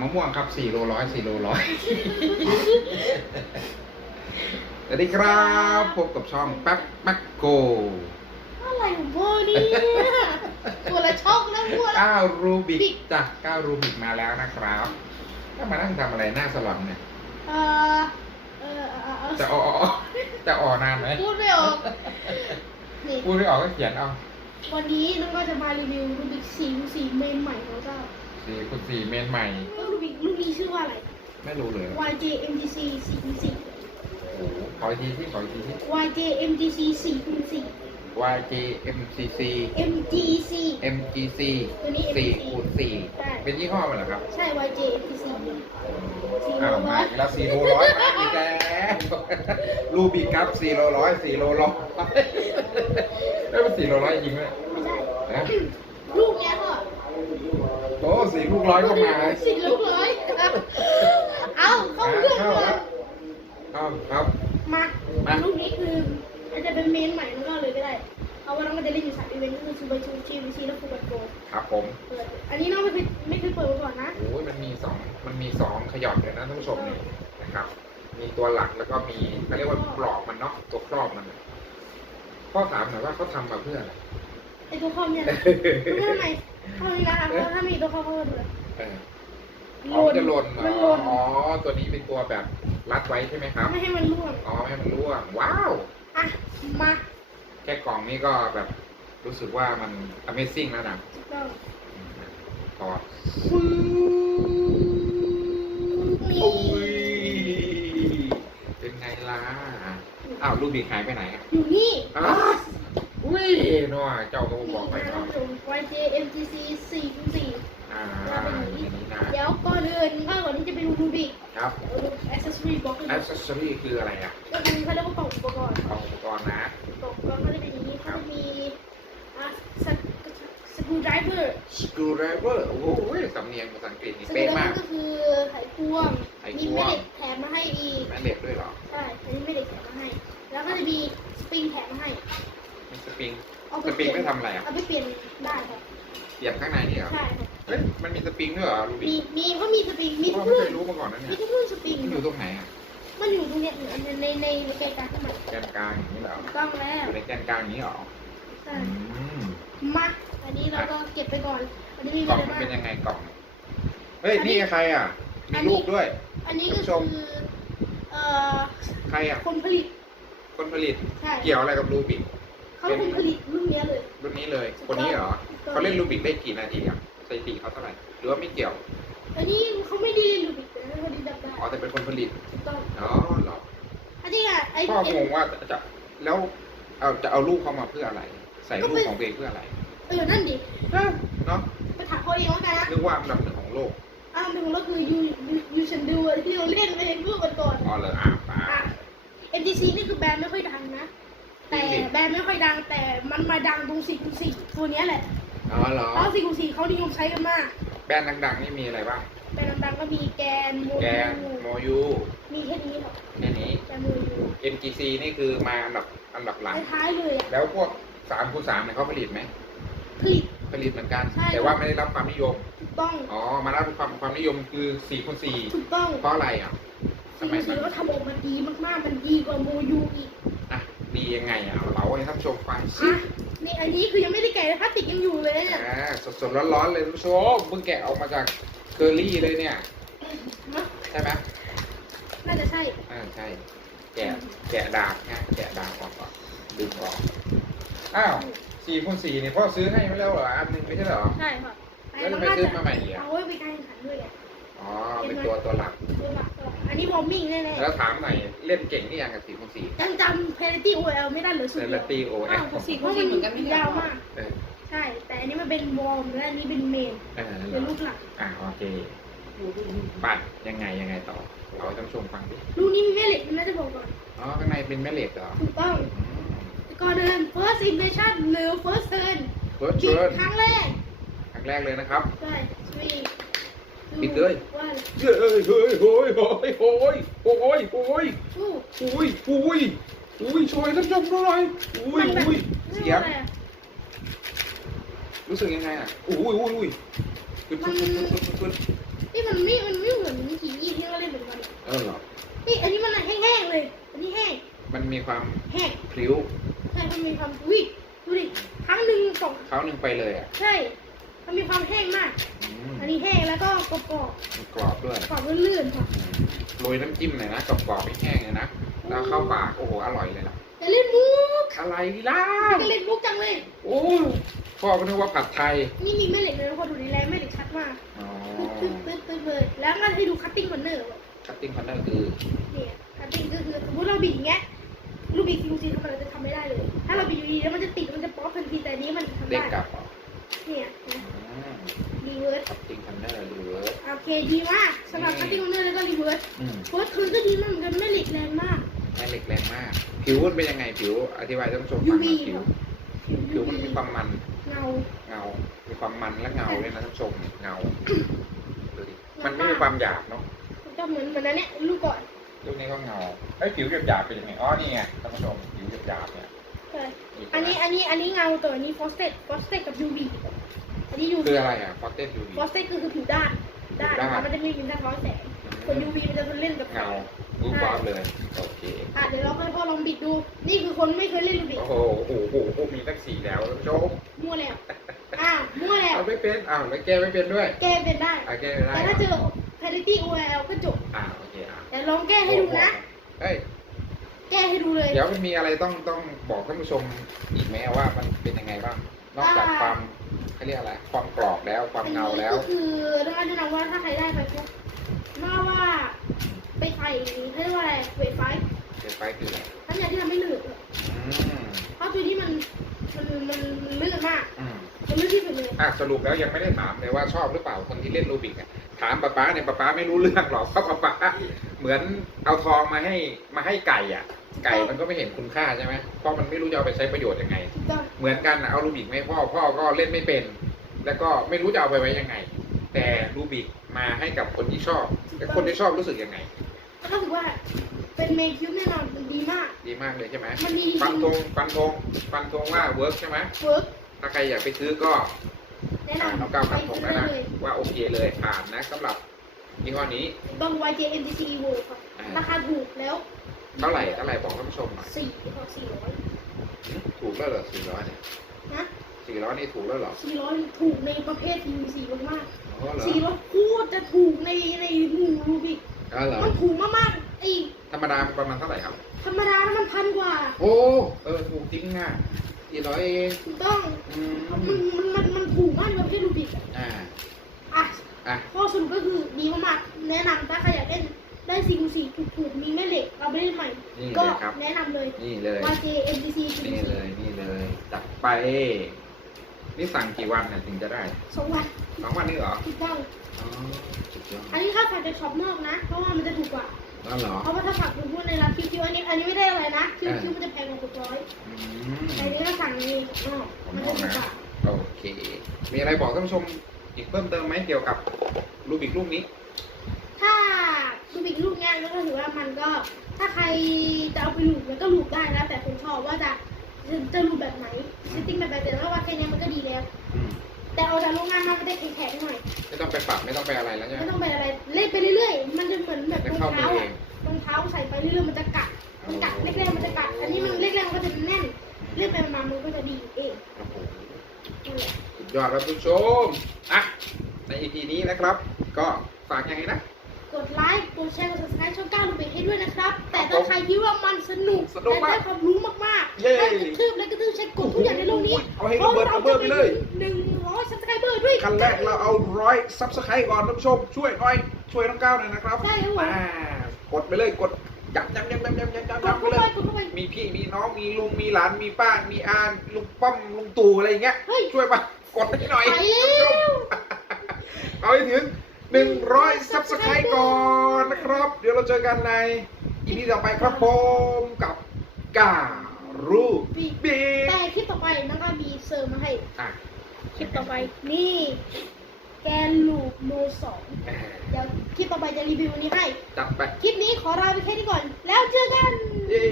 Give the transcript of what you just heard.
มะม่วงครับสี่โลร้อยสี่โลร้อยสวัสดีครับพบกับช่องแป๊บแป๊กโก อะไรของพ่อเนี่ยตัวละช่องนะพ่อละก้าวรูบิกจ้ะก้าวรูบิกมาแล้วนะครับก็มานั่งทำอะไรหน้าสลอนเนี่ย เออเออเออเออจะออจะออนานไหมพูดไม่ออกนี่พูดไม่ออกก็เขียนเอาวันนี้น้องก็จะมารีวิวรูบิกสีสีเมนใหม่ของเจ้าสี่คุณสี่เมนใหม่รูบิก รูปนี้ชื่อว่าอะไร ไม่รู้เลย YJ MTC 4คูณโอ้โหขออีกทีที่ขออีกทีที่4 YJ MTC 4คูณ YJMCC 4 MTC MGC ตัวนี้สี่ MTC คูณสี่ใช่เป็นยี่ห้อมันเหรอครับใช่ YJ MTC สี่อ้าวโลมาร้อยอีกแล้วสี่โลร้อยมาอีกแล้วรูบิกครับสี่โลร้อยสี่โลร้อยเอ้ยมันสี่โลร้อยจริงไหมไม่ใช่ นะ ลูกเนี้ยก็ โอ้สี่ลูกร้อยก็มาสี่ลูกร้อยเอาเข้าเรื่องเข้าก่อแล้นวเข้าครับ มามาลูกนี้คืออาจจะเป็นเมนใหม่มันก็เลยก็ได้ เอาว่าน้องก็จะเล่นอยู่สายอีเวนต์ก็คือซูเปอร์ชูชีวีซีและฟูบันโกครับผมเปิดอันนี้น้องไม่เคยไม่เคยเปิดมาก่อนนะโอ้ยมันมีสองมันมีสองขย่อนเลยนะท่านผู้ชมนี่นะครับ มีตัวหลักแล้วก็มีเขาเรียกว่าปลอกมันเนาะตัวครอบมันน่ะพ่อถามหน่อยว่าเขาทำมาเพื่ออะไรไอตัวคอมเนี่ยนะมันทำไม เท่านี้นะคะเพราะถ้ามีตัวคอมก็เลยเอออ๋อมันจะหล่นเหรมันหอล่นอ๋อ ตัวนี้เป็นตัวแบบรัดไว้ใช่ไหมครับ ไม่ให้มันร่วงอ๋อไม่ให้มันร่วง ว้าว อะมาแค่กล่องนี้ก็แบบรู้สึกว่ามัน Amazing แล้วนะถูกต้องถอดฟูนี่โอ้ยเป็นไงล่ะ อ้าวรูบิกหายไปไหนอะอยู่นี่ อ้าว อุ้ยนัวเจ้าก็บอกไปนะเนาะท่านผู้ชม YJ MTC 4คูณ4อ่าว่าเป็นอย่างอนี้ย่างนี้นะเดี๋ยวก่อนอื่นมากกว่านี้จะไปดูรูบิกครับเดี๋ยวดู accessory box กัน accessory คืออะไรอะก็คือเขาเรียกว่าปล่องอุปกรณ์เอาอุปกรณ์นะกล่องอุปกรณ์เขาจะเป็นอย่างนี้เขาจะมีอะสกรูไดเวอร์ screwdriver โอ้โหสำเนียงภาษาอังกฤษนี่สกรูเป๊ะไดเวอมาก ร์ก็คือไขควงไขมีควงแม่เหล็กแถมมาให้อีก แม่เหล็กด้วยเหรอ ใช่อันนี้แม่เหล็กแถมมาให้ แล้วก็จะมีสปริงแถมมาให้มี สปริง เอาสปริงไม่ทำอะไรอะ เอาไปเปลี่ยนได้ครับเหยียบข้างในนี่เหรอใช่ครับเฮ้ย มันมีสปริงด้วยเหรอรูบิมีกมีก็มีสปริงมีพ่ทุอกไม่รุ่เคนยรู้มาก่อนนะมีเนี่ยทุกรุ่นสปริงมันอยู่ตรงไหนอะ มันอยู่ตรงเนี้ยในในในในแกนกลางขึ้นมาแกนกลางอย่างนี้เหรอถูกต้องแล้อวยู่ในแกนกลางอย่างนี้เหรอใช่อืมมาอันนี้เราก็เก็บไปก่อน อันนี้มีกล่อะองไรมันบ้าง เป็นยังไงกล่อง เฮ้ย อันนี้ นี่ใครอะอัมีนนี้ลูกด้วย อันนี้ก็ผู้ชมคือเอ่อใครอะ คนผลิตคนผลิต ใช่ เกี่ยวอะไรกับรูบิก เขาเป็นคนผลิตรุ่นเนี้ยเลย รุ่นนี้เลย คนนี้เหรอเขาเล่นรูบิกได้กี่นาทีอะสถิติเขาเท่าไหร่หรือว่าไม่เกี่ยว อันนี้เขาไม่ได้เรียนรูบิกแต่เขาผลิตแบบได้อ๋อแต่เป็นคนผลิตถูกต้องอ๋อเหรออันนี้อะไอ้พ่อเอ็งงว่าจะแล้วเอาจะเอาลูกเขามาเพื่ออะไร ใส่ลูกของตัวเองเพื่ออะไร เออนั่นดิเนาะไปถามเขาเองแล้วกันนะนึกว่าอันดับหนึ่งของโลกอ้าวหนึ่งก็คือยูยูยูชันดูที่เราเล่นไปเองพูดกันก่อนอ๋อเลยอะป่าอะ MTC นี่คือแบรนด์ไม่ค่อยดังนะ แต่จริงดิแบรนด์ไม่ค่อยดังแต่มันมาดังตรง4คูณ4ตัวเนี้ยแหละอ๋อเหรอเพราะ4คูณ4เขานิยมใช้กันมากแบรนด์ดังๆนี่มีอะไรบ้าง แบรนด์ดังๆก็มีแกนโมแกนยูโมยูมีแค่นี้ครับแค่นี้ แกนโมยู MGC นี่คือมาอันดับอันดับหลัง ท้ายๆเลยอะแล้วพวก3คูณ3เนี่ยเขาผลิตไหม ผลิต ผลิตเหมือนกัน ใช่ แต่ว่าไม่ได้รับความนิยม ถูกต้อง อ๋อ มารับความความนิยมคือ4คูณถูกต้อง4เพราะอะไรอะ4คูณทำไมมัน4ก็ทำออกมาดีมากๆ มันดีกว่าโมยูอีกอะ ดียังไงอะเราให้ท่านผู้ชมฟังสิอะนี่อันนี้คือยังไม่ได้แกะเลยพลาสติกยังอยู่เลยเนี่ยอ่าสดๆร้อนๆเลยท่านผู้ชมเพิ่งแกะออกมาจากเคอรี่เลยเนี่ย ใช่ไหมน่าจะใช่อ่าใช่ แกะแกะดาบนะแกะดาบออกก่อนดึงออกอ้าวสี่คูณสี่นี่พ่อซื้อให้ไม่แล้วเหรออันหนึ่งไม่ใช่เหรอใช่ค่ะแล้วทำไมซื้อมาใหม่อีกอะเอาไว้ไปการแข่งขันด้วยอะอ๋อเป็นตัวตัวหลัก ตัวหลักตัวหลัก อันนี้บอมมิ่งแน่แล้วถามหน่อยเล่นเก่งนี่ยังกับสี่คูณสี่ๆยังจำเพนตี้โอเอลไม่ได้เหรือสุเซดเลตีโอเออ้าวฟก็สี่เพคูณราะสี่มันเหมือนกันไม่ใช่เหรอยาวมาก เออใช่ แต่อันนี้มันเป็นวอร์มและอันนี้เป็นเมน เออเป็นลูกหลัก อ่าโอเคปัดยังไงยังไงต่อ เราให้ท่านผู้ชมฟังดิลูกนี้มีแม่เหล็กนะจะบอกก่อน อ๋อข้างในเป็นแม่เหล็กเหรอถูกต้องก่อนเดิน first impression หรือ first turn เฟิร์สปิเชิดญครั้งแรก ครั้งแรกเลยนะครับ ใช่ three ปิดเลยเฮ้ยเฮ้ยโอ้ยโอ้ยโอ้ยโอ้ยโอ้ยอุ้ยอ้ยอ้ยช่วยท่านผู้ชมดูหน่อยอ้ยโอ้ยเสียงรู้สึกยังไงอะโอ้ยโอ้ยโอ้ยขึ้นขึ้นขึ้นนี่มันไม่มันไม่เหมือนมีกี่ยี่ที่เราเล่นเหมือนกันเออหรอนี่อันนี้มันแห้งๆเลยอันนี้แห้งมันมีความแห้งพลิ้วใช่มันมีความอุ้ยดูดิครั้งหนึ่งสองครั้งหนึ่งไปเลยอะใช่ มันมีความแห้งมาก อืมอันนี้แห้งแล้วก็กรอบมันกรอบด้วยๆกรอบลื่นๆค่ะอืมโรยน้ำจิ้มหน่อยนะกรอบๆไม่แห้งเลยนะแล้วเข้าปากโอ้โหอร่อยเลยนะแต่เล่นมุกอะไรล่ะจะเล่นมุกจังเลยโอ้พ่อก็นึกว่าผัดไทยนี่มีแม่เหล็กเลยนะพอดูดีแลแม่เหล็กชัดมากอ๋อตึ๊ดตึ๊ดตึ๊ดตึ๊ดเลยแล้วก็ให้ดูคัตติ้งคอนเนอร์คัตติ้งคอนเนอร์คือเนี่ยคัตติ้งก็คือสมมติเราบิดอย่างเงี้ยลูกบิดคิวซีทำอะไรจะทำไม่ได้เลย ถ้าเราบิดอยู่ดีแล้วมันจะติดมันจะป๊อปทันทีแต่อันนี้มันทำเด้งได้กลับเหรอเนี่ยนะอืม รีเวิร์สคัตติ้งคอนเนอร์รีเวิร์สโอเคดีมากสำหรับคัตติ้งคอนเนอร์แล้วก็รีเวิร์สอืมเวิร์สคืนก็ดีมากเหมือนกันแม่เหล็กแรงมาก แม่เหล็กแรงมาก ผิวมันเป็นยังไงผิว อธิบายท่านผู้ชมฟังหน่อย UV ผิว ผิวมันมีความมัน เงา เงา มีความมันและเงาด้วยนะท่านผู้ชมเนี่ยเงาดูดิมันไม่มีความหยาบเนาะ ก็เหมือนเหมือนนั้นเนี่ยลูกก่อนรูปนี้ก็เงาไอ้ยผิวหยาบๆเป็นยังไง อ๋อ นี่ไงท่านผู้ชม ผิวหยาบๆเนี่ยใช่นี่อันนี้อันนี้อันนี้เงาตัวอันนี้ฟอสเตตฟอสเตตกับ UV อั นนี้ UV คืออะไรอะฟอสเต้ดูดีฟอสเตตก็คือผิวด้านด้านผิวด้าน นะคะมันจะไม่มีสะท้อนแสงส่วน UV มันจะเล่นกับแสเงางรูปวาบเลยโอเคอะเดี๋ยวเราค่อยพ่อลองบิดดู นี่คือคนไม่เคยเล่นลูกบิดโอ้โหโอ้โหโอ้โหมีตั้งสี่แล้วท่านผู้ชมมั่วแล้วอ้าวมั่วแล้ว เอาไม่เป็นอ้าวแล้วแก้ไม่เป็นด้วยแก้เป็นได้ อะแก้ไม่ได้แต่ถ้าเจอ parity OL ก็จบอ่าโอเคอะแต่ลองแก้ให้ดูนะ เอ้ย แก้ให้ดูเลย เดี๋ยวมันมีอะไรต้องต้องบอกท่านผู้ชมอีกไหมว่ามันเป็นยังไงบ้าง นอกจากความ เขาเรียกอะไร ความกรอบแล้วความเงาแล้ว ก็คือต้องแนะนำว่าถ้าใครได้ไปปุ๊บน่าว่าไปใส่เขาเรียกว่าอะไรเวทไฟเดี๋ยวไปคืออะไรน้ำยาที่ทำให้หนืดอืมเพราะตัวนี้มันมันมันมันลื่นมากอืมมันลื่นที่สุดเลยอะสรุปแล้วยังไม่ได้ถามเลยว่าชอบหรือเปล่าคนที่เล่นรูบิกอะถามป๊าป๊าเนี่ยป๊าป๊าไม่รู้เรื่องหรอกเพราะป๊าป๊าเหมือนเอาทองมาให้มาให้ไก่อะ ไก่มันก็ไม่เห็นคุณค่าใช่ไหมเพราะมันไม่รู้จะเอาไปใช้ประโยชน์ยังไงถูกต้องเหมือนกันนะเอารูบิกมาให้พ่อพ่อก็เล่นไม่เป็น แล้วก็ไม่รู้จะเอาไปไว้ยังไง แต่รูบิกมาให้กับคนที่ชอบแต่คนที่ชอบรู้สึกยังไงก็ถือว่าเป็นเมคิวแน่นอนมันดีมาก ดีมากเลยใช่ไหมมันดีจฟันริงธงฟันธงฟันธงว่าเวิร์กใช่ไหมเวิร์กถ้าใครอยากไปซื้อก็แนะอ่านำน้องก้าวฟันธงไปแล้วซื้อนะได้เลยว่าโอเคเลยผ่านนะสำหรับยี่ห้อนี้ต้อง YJ MTC Evo ครับอ่าราคาถูกแล้ว เท่าไหร่เท่าไหร่บอกท่านผู้ชมหน่อยสี่พอสี่ร้อยถูกแล้วเหรอสี่ร้อยเนี่ยนะสี่ร้อยนี่ถูกแล้วเหรอสี่ร้อยถูกในประเภท PVC มากอ๋อเหรๆอสี่ร้อยโคตรจะถูกในในหมู่รูบิกอ๋อเหรอมันถูกมากๆไอ้ธรรมดาประมาณเท่าไหร่ครับ ธรรมดาแล้วมันพันกว่า โอ้เออถูกจริงอะสี่ร้อยเองถูกต้องอืมันมมันมันมันถูกมากในประเภทรูบิกอะอ่าอะอะข้อสรุปก็คือดีมาก เหล็กเราไม่ได้ใหม่ นี่ก็เลยครับ แนะนำเลย นี่เลย YJ MTC นี่เลยนี่เลยจัดไป นี่สั่งกี่วันเนี่ยถึงจะได้สองวันสองวันนี่เหรอถูกต้องอ๋อสุดยอดอันนี้ถ้าสั่งจากช็อปนอกนะ เพราะว่ามันจะถูกกว่า แล้วเหรอเพราะว่าถ้าสั่งเป็นพวกในร้านคิวคิวอันนี้อันนี้ไม่ได้อะไรนะคิวอ่าคิวมันจะแพงกว่าหกร้อยอืมแต่อันนี้ถ้าสั่งในนอกมันจะถูกกว่า โอเค มีอะไรบอกท่านผู้ชมอีกเพิ่มเติมไหมเกี่ยวกับรูบิกลูกนี้ถ้า ดูบิกลูกเนี้ยก็ถือว่ามันก็ถ้าใครจะเอาไปลูกมันก็ลูกได้แล้วแต่คนชอบว่าจะจะจะลูกแบบไหนเซตติ้งแบบไหนแต่ถ้าว่าแค่เนี้ยมันก็ดีแล้วอืมแต่เอาจากโรงงานมามันจะแข็งๆหน่อยไม่ต้องไปปรับไม่ต้องไปอะไรแล้วใช่ไหมไม่ต้องไปอะไรเล่นไปเรื่อยๆมันจะเหมือนแบบจะรองเข้ามืเท้าอเออะงรองเท้าใส่ไปเรื่อยๆมันจะกัดมันกัดแรกๆมันจะกัดอันนี้มันแรกๆมันก็จะแน่นเล่นไปมาๆมันก็จะดีเองโอ้โหนั่นแหละสุดยอดครับผู้ชมอะใน EP นี้นะครับ ก็ฝากยังไงนะ กดไลค์ กดแชร์ กด subscribe ช่องก้าวลูกเบรกให้ด้วยนะครับ แต่ถ้าใครคิดว่ามันสนุกสนุกมากและได้ความรู้มากเย้ๆให้กระทืบและกระทืบใช้กดทุกอย่างในโลกนี้เอาให้ระเบิดระเบิดไปเลย หนึ่งร้อย subscriber ด้วยขั้นแรกเราเอาร้อยซับสไครต์ก่อนท่านผู้ชมช่วยหน่อยช่วยน้องก้าวหน่อยนะครับใช่ครับผมอ่ากดไปเลยกดยับยับยับยับยับยับยับกยัดบไปเข้าเลไปย กดเข้าไป มีพี่มีน้องมีลุงมีหลานมีป้ามีอาลุงป้อมลุงตู่อะไรอย่างเงี้ยเฮ้ยช่วยปะกดให้หน่อยไปแล้ว เอาให้ถึง หนึ่งร้อยซับสไครต์ก่อนนะครับ เดี๋ยวเราเจอกันในอีพีต่อไปครับผมกับการูบีบีแต่คลิปต่อไปน้องก็มีเสริมมาให้อะคลิปต่อไปนี่แกนลูปโนสองแหมเดี๋ยวคลิปต่อไปจะรีวิวอันนี้ให้จัดไปคลิปนี้ขอลาไปแค่นี้ก่อน แล้วเจอกันเย้